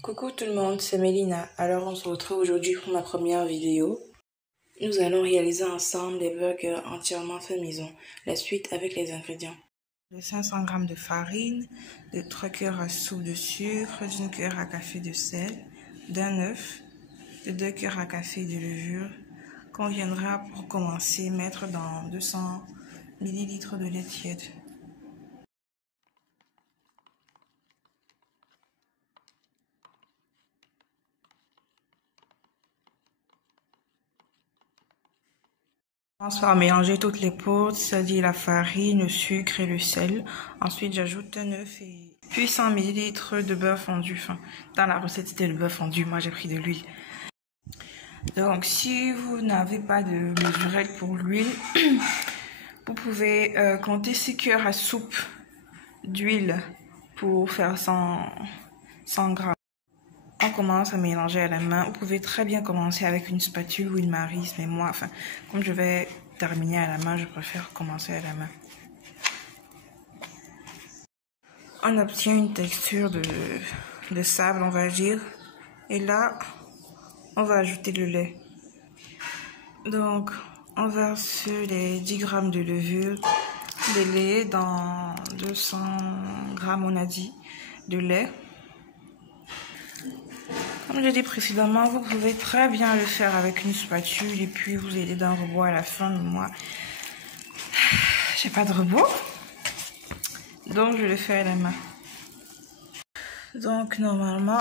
Coucou tout le monde, c'est Mélina. Alors on se retrouve aujourd'hui pour ma première vidéo. Nous allons réaliser ensemble des burgers entièrement faits maison. La suite avec les ingrédients. De 500 g de farine, de 3 cuillères à soupe de sucre, d'une cuillère à café de sel, d'un œuf, de 2 cuillères à café de levure, qu'on viendra pour commencer mettre dans 200 ml de lait tiède. Je commence par mélanger toutes les poudres, c'est-à-dire la farine, le sucre et le sel. Ensuite, j'ajoute un œuf et puis 100 ml de beurre fondu. Enfin, dans la recette, c'était le beurre fondu. Moi, j'ai pris de l'huile. Donc, si vous n'avez pas de mesurette pour l'huile, vous pouvez compter 6 cuillères à soupe d'huile pour faire 100 g. On commence à mélanger à la main. Vous pouvez très bien commencer avec une spatule ou une maryse, mais moi, comme je vais terminer à la main, je préfère commencer à la main. On obtient une texture de sable, on va dire. Et là, on va ajouter le lait. Donc, on verse les 10 g de levure, de lait dans 200 g, on a dit, de lait. Comme je l'ai dit précédemment, vous pouvez très bien le faire avec une spatule et puis vous aider d'un robot à la fin. Mais moi, j'ai pas de robot, donc je le fais à la main. Donc normalement,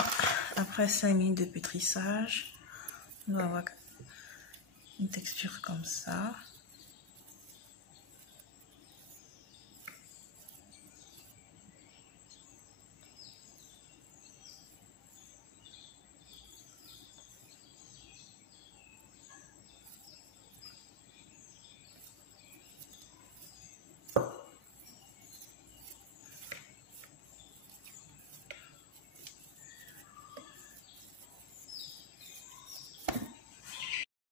après 5 minutes de pétrissage, on doit avoir une texture comme ça.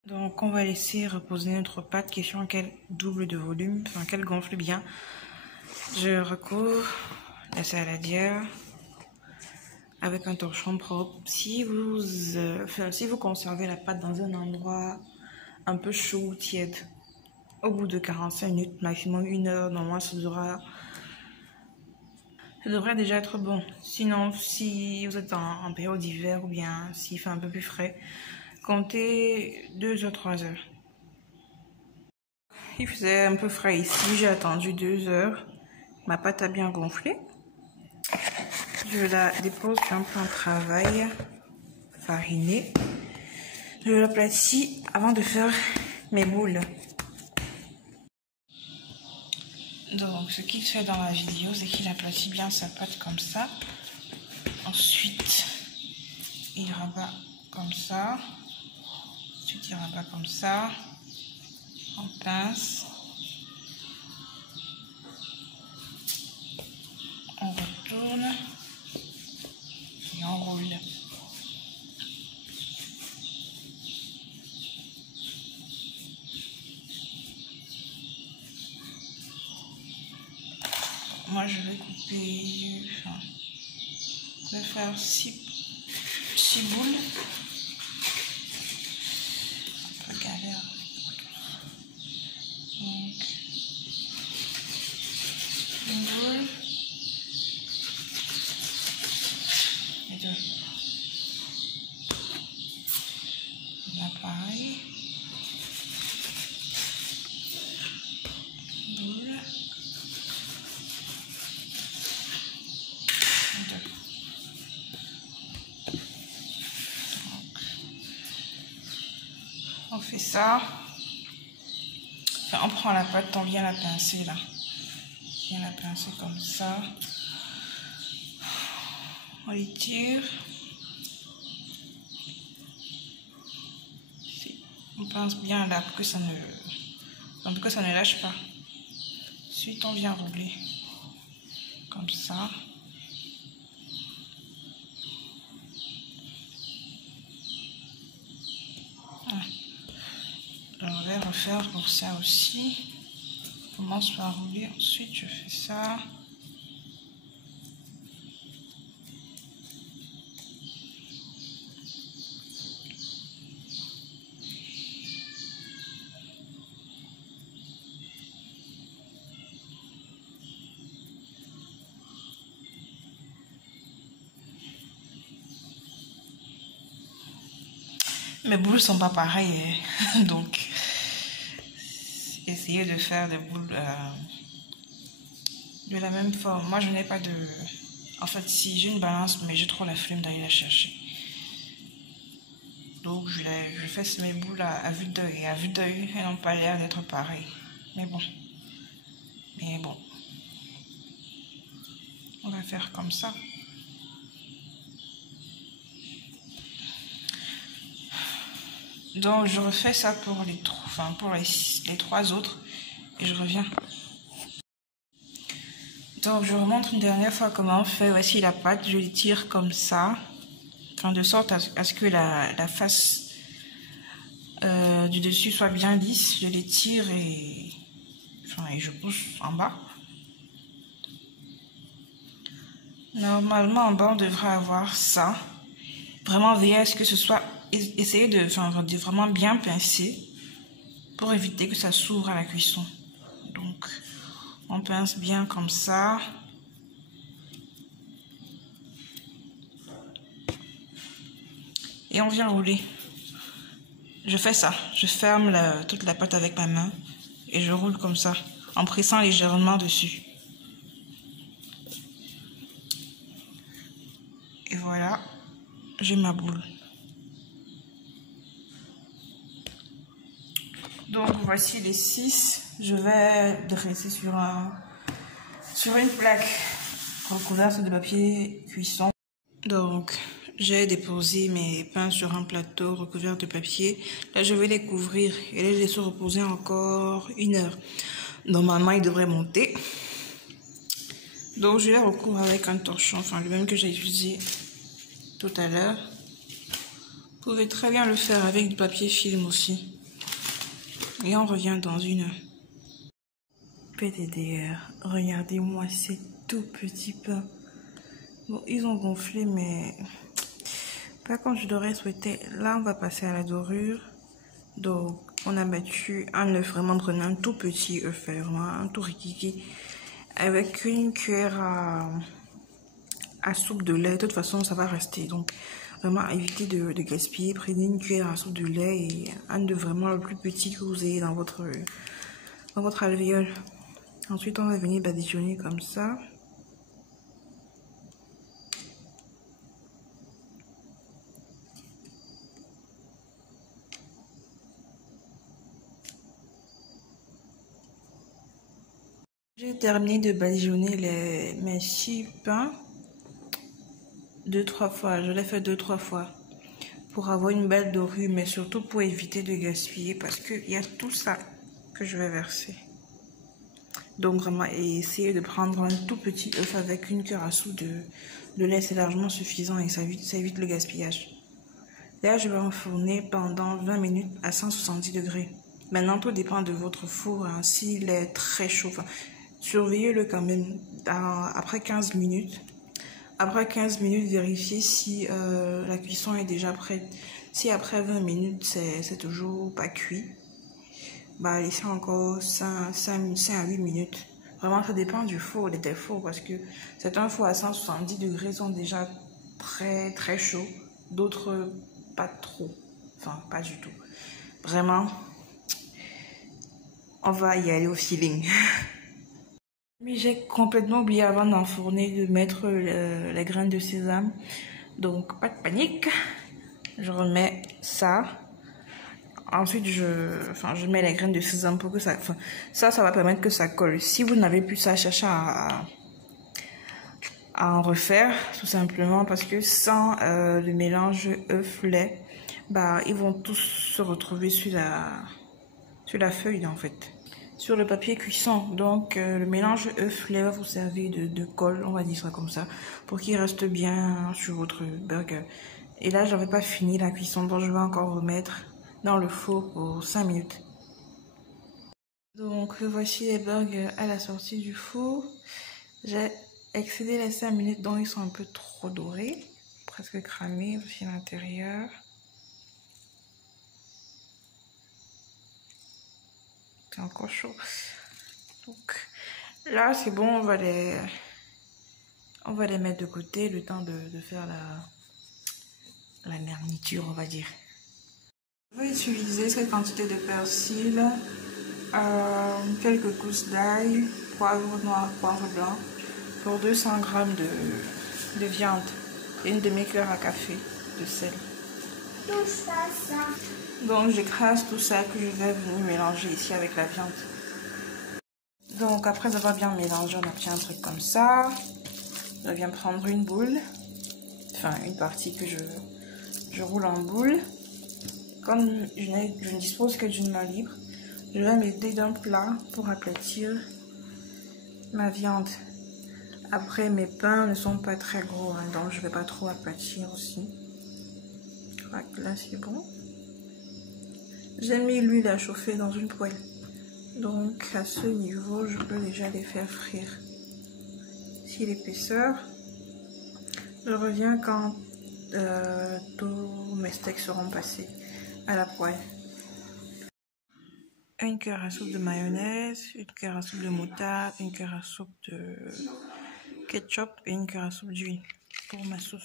Donc on va laisser reposer notre pâte, question qu'elle double de volume, enfin qu'elle gonfle bien. Je recouvre la saladière avec un torchon propre. Si vous conservez la pâte dans un endroit un peu chaud ou tiède, au bout de 45 minutes, maximum 1 heure, normalement ça devrait déjà être bon. Sinon, si vous êtes en période d'hiver ou bien s'il fait un peu plus frais, comptez 2 heures, 3 heures. Il faisait un peu frais ici, j'ai attendu 2 heures. Ma pâte a bien gonflé. Je la dépose sur un plan de travail fariné. Je l'aplatis avant de faire mes boules. Donc, ce qu'il fait dans la vidéo, c'est qu'il aplatit bien sa pâte comme ça. Ensuite, il rabat comme ça. Ensuite, il rabat comme ça. On pince. On retourne. Et on roule. Moi, je vais couper, je vais faire 6 boules. Un peu galère. Donc, une boule. Et 2. Là, pareil. Boule. On fait ça. Enfin, on prend la pâte, on vient la pincer là. On vient la pincer comme ça. On l'étire. On pince bien là pour que ça ne lâche pas. Ensuite, on vient rouler comme ça. Je vais refaire pour ça aussi. Je commence par rouler, ensuite je fais ça. Mes boules sont pas pareilles, hein. Donc essayez de faire des boules de la même forme. Moi je n'ai pas de... En fait si j'ai une balance mais j'ai trop la flemme d'aller la chercher. Donc je fais mes boules à vue d'œil. Et à vue d'œil elles n'ont pas l'air d'être pareilles. Mais bon. On va faire comme ça. Donc je refais ça pour les trois autres et je reviens. Donc je remontre une dernière fois comment on fait. Voici la pâte, je l'étire comme ça, enfin de sorte à ce que la face du dessus soit bien lisse. Je l'étire et je pousse en bas. Normalement en bas on devrait avoir ça. Vraiment veiller à ce que ce soit, essayer de vraiment bien pincer pour éviter que ça s'ouvre à la cuisson. Donc on pince bien comme ça. Et on vient rouler. Je fais ça, je ferme toute la pâte avec ma main et je roule comme ça, en pressant légèrement dessus. Et voilà, j'ai ma boule. Donc voici les 6. Je vais dresser sur une plaque recouverte de papier cuisson. Donc j'ai déposé mes pains sur un plateau recouvert de papier. Là je vais les couvrir et les laisser reposer encore 1 heure. Normalement ils devraient monter. Donc je les recouvre avec un torchon, enfin le même que j'ai utilisé tout à l'heure. Vous pouvez très bien le faire avec du papier film aussi. Et on revient dans 1 heure. PDDR, regardez-moi ces tout petits pains. Bon, ils ont gonflé, mais pas comme je l'aurais souhaité. Là, on va passer à la dorure. Donc, on a battu un œuf, vraiment prenez un tout petit œuf, vraiment un tout rikiki, avec une cuillère à soupe de lait. De toute façon, ça va rester. Donc, vraiment, évitez de gaspiller. Prenez une cuillère à soupe de lait et un œuf vraiment le plus petit que vous ayez dans votre alvéole. Ensuite, on va venir badigeonner comme ça. J'ai terminé de badigeonner mes 6 pains 2-3 fois. Je l'ai fait 2-3 fois pour avoir une belle dorure, mais surtout pour éviter de gaspiller parce qu'il y a tout ça que je vais verser. Donc vraiment, essayez de prendre un tout petit œuf avec une cuillère à soupe de lait, c'est largement suffisant et ça évite le gaspillage. Là, je vais enfourner pendant 20 minutes à 170 degrés. Maintenant, tout dépend de votre four, hein. S'il est très chaud, surveillez-le quand même après 15 minutes. Après 15 minutes, vérifiez si la cuisson est déjà prête. Si après 20 minutes, c'est toujours pas cuit, bah laissez encore 5 à 8 minutes. Vraiment, ça dépend du four, des fours, parce que certains fours à 170 degrés sont déjà très très chauds, d'autres pas trop, enfin pas du tout. Vraiment, on va y aller au feeling. Mais j'ai complètement oublié avant d'enfourner de mettre les graines de sésame. Donc pas de panique. Je remets ça. Ensuite je mets les graines de sésame pour que ça... ça va permettre que ça colle. Si vous n'avez plus ça, cherchez à en refaire. Tout simplement parce que sans le mélange œuf-lait, bah ils vont tous se retrouver sur la feuille en fait. Sur le papier cuisson. Donc le mélange œuf-lait va vous servir de colle, on va dire ça comme ça, pour qu'il reste bien sur votre burger. Et là j'avais pas fini la cuisson, donc je vais encore remettre dans le four pour 5 minutes. Donc voici les burgers à la sortie du four. J'ai excédé les 5 minutes, donc ils sont un peu trop dorés, presque cramés aussi à l'intérieur. C'est encore chaud. Donc là c'est bon, on va les mettre de côté le temps de faire la garniture, on va dire. Je vais utiliser cette quantité de persil, quelques gousses d'ail, poivre noir, poivre blanc, pour 200 g de viande et une demi-cuillère à café de sel. Donc j'écrase tout ça que je vais venir mélanger ici avec la viande. Donc après avoir bien mélangé, on obtient un truc comme ça. Je viens prendre une boule, enfin une partie que je roule en boule. Comme je ne dispose que d'une main libre, je vais m'aider d'un plat pour aplatir ma viande. Après, mes pains ne sont pas très gros, hein, donc je ne vais pas trop aplatir aussi. Là, c'est bon. J'ai mis l'huile à chauffer dans une poêle. Donc, à ce niveau, je peux déjà les faire frire. Si l'épaisseur, je reviens quand tous mes steaks seront passés à la poêle. Une cuillère à soupe de mayonnaise, une cuillère à soupe de moutarde, une cuillère à soupe de ketchup et une cuillère à soupe d'huile pour ma sauce.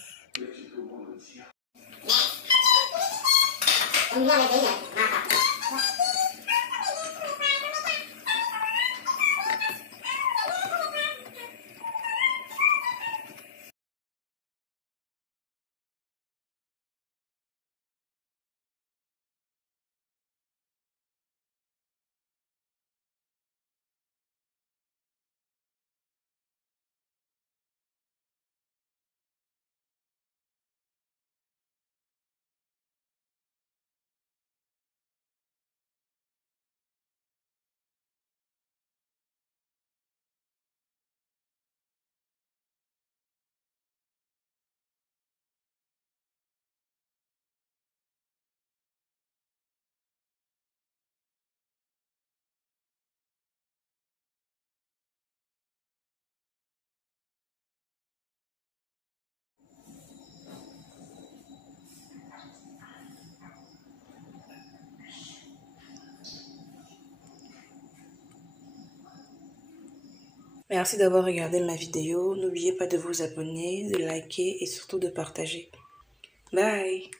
Merci d'avoir regardé ma vidéo. N'oubliez pas de vous abonner, de liker et surtout de partager. Bye!